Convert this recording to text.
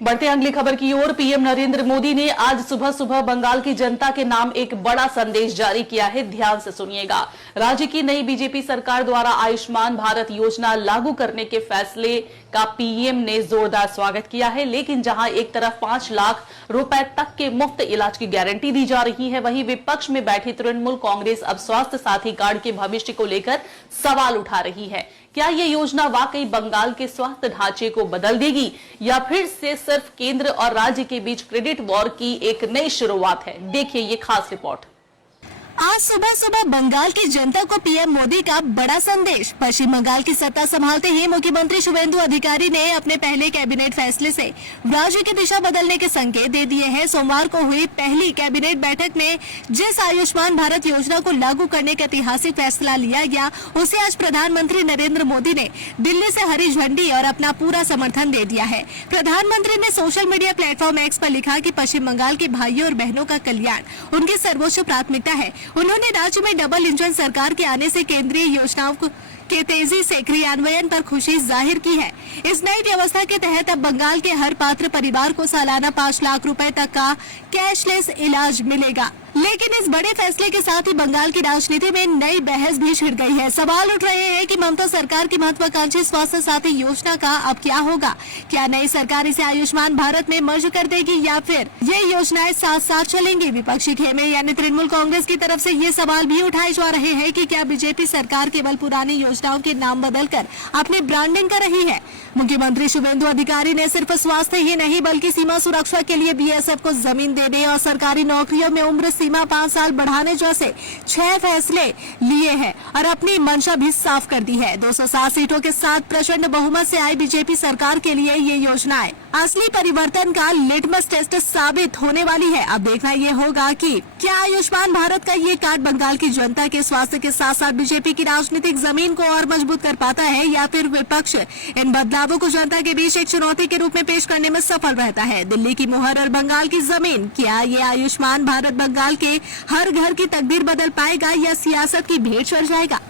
बढ़ते अगली खबर की ओर। पीएम नरेंद्र मोदी ने आज सुबह सुबह बंगाल की जनता के नाम एक बड़ा संदेश जारी किया है। ध्यान से सुनिएगा। राज्य की नई बीजेपी सरकार द्वारा आयुष्मान भारत योजना लागू करने के फैसले का पीएम ने जोरदार स्वागत किया है। लेकिन जहां एक तरफ 5 लाख रुपए तक के मुफ्त इलाज की गारंटी दी जा रही है, वहीं विपक्ष में बैठी तृणमूल कांग्रेस अब स्वास्थ्य साथी कार्ड के भविष्य को लेकर सवाल उठा रही है। क्या ये योजना वाकई बंगाल के स्वास्थ्य ढांचे को बदल देगी या फिर से सिर्फ केंद्र और राज्य के बीच क्रेडिट वॉर की एक नई शुरुआत है? देखिए ये खास रिपोर्ट। आज सुबह सुबह बंगाल की जनता को पीएम मोदी का बड़ा संदेश। पश्चिम बंगाल की सत्ता संभालते ही मुख्यमंत्री शुवेंदु अधिकारी ने अपने पहले कैबिनेट फैसले से राज्य की दिशा बदलने के संकेत दे दिए हैं। सोमवार को हुई पहली कैबिनेट बैठक में जिस आयुष्मान भारत योजना को लागू करने का ऐतिहासिक फैसला लिया गया, उसे आज प्रधानमंत्री नरेंद्र मोदी ने दिल्ली से हरी झंडी और अपना पूरा समर्थन दे दिया है। प्रधानमंत्री ने सोशल मीडिया प्लेटफॉर्म एक्स पर लिखा कि पश्चिम बंगाल के भाइयों और बहनों का कल्याण उनकी सर्वोच्च प्राथमिकता है। उन्होंने राज्य में डबल इंजन सरकार के आने से केंद्रीय योजनाओं के तेजी से क्रियान्वयन पर खुशी जाहिर की है। इस नई व्यवस्था के तहत अब बंगाल के हर पात्र परिवार को सालाना 5 लाख रुपए तक का कैशलेस इलाज मिलेगा। लेकिन इस बड़े फैसले के साथ ही बंगाल की राजनीति में नई बहस भी छिड़ गई है। सवाल उठ रहे हैं कि ममता सरकार की महत्वाकांक्षी स्वास्थ्य साथी योजना का अब क्या होगा? क्या नई सरकार इसे आयुष्मान भारत में मर्ज कर देगी या फिर ये योजनाएं साथ साथ चलेंगी? विपक्षी खेमे यानी तृणमूल कांग्रेस की तरफ से ये सवाल भी उठाए जा रहे हैं कि क्या बीजेपी सरकार केवल पुरानी योजनाओं के नाम बदलकर अपनी ब्रांडिंग कर रही है? मुख्यमंत्री शुवेंदु अधिकारी ने सिर्फ स्वास्थ्य ही नहीं बल्कि सीमा सुरक्षा के लिए बीएसएफ को जमीन देने और सरकारी नौकरियों में उम्र सीमा 5 साल बढ़ाने जैसे 6 फैसले लिए हैं और अपनी मंशा भी साफ कर दी है। 207 सीटों के साथ प्रचंड बहुमत से आई बीजेपी सरकार के लिए ये योजनाएं असली परिवर्तन का लिटमस टेस्ट साबित होने वाली है। अब देखना ये होगा कि क्या आयुष्मान भारत का ये कार्ड बंगाल की जनता के स्वास्थ्य के साथ साथ बीजेपी की राजनीतिक जमीन को और मजबूत कर पाता है या फिर विपक्ष इन बदलावों को जनता के बीच एक चुनौती के रूप में पेश करने में सफल रहता है। दिल्ली की मुहर और बंगाल की जमीन, क्या ये आयुष्मान भारत बंगाल के हर घर की तकदीर बदल पाएगा या सियासत की भेंट चढ़ जाएगा?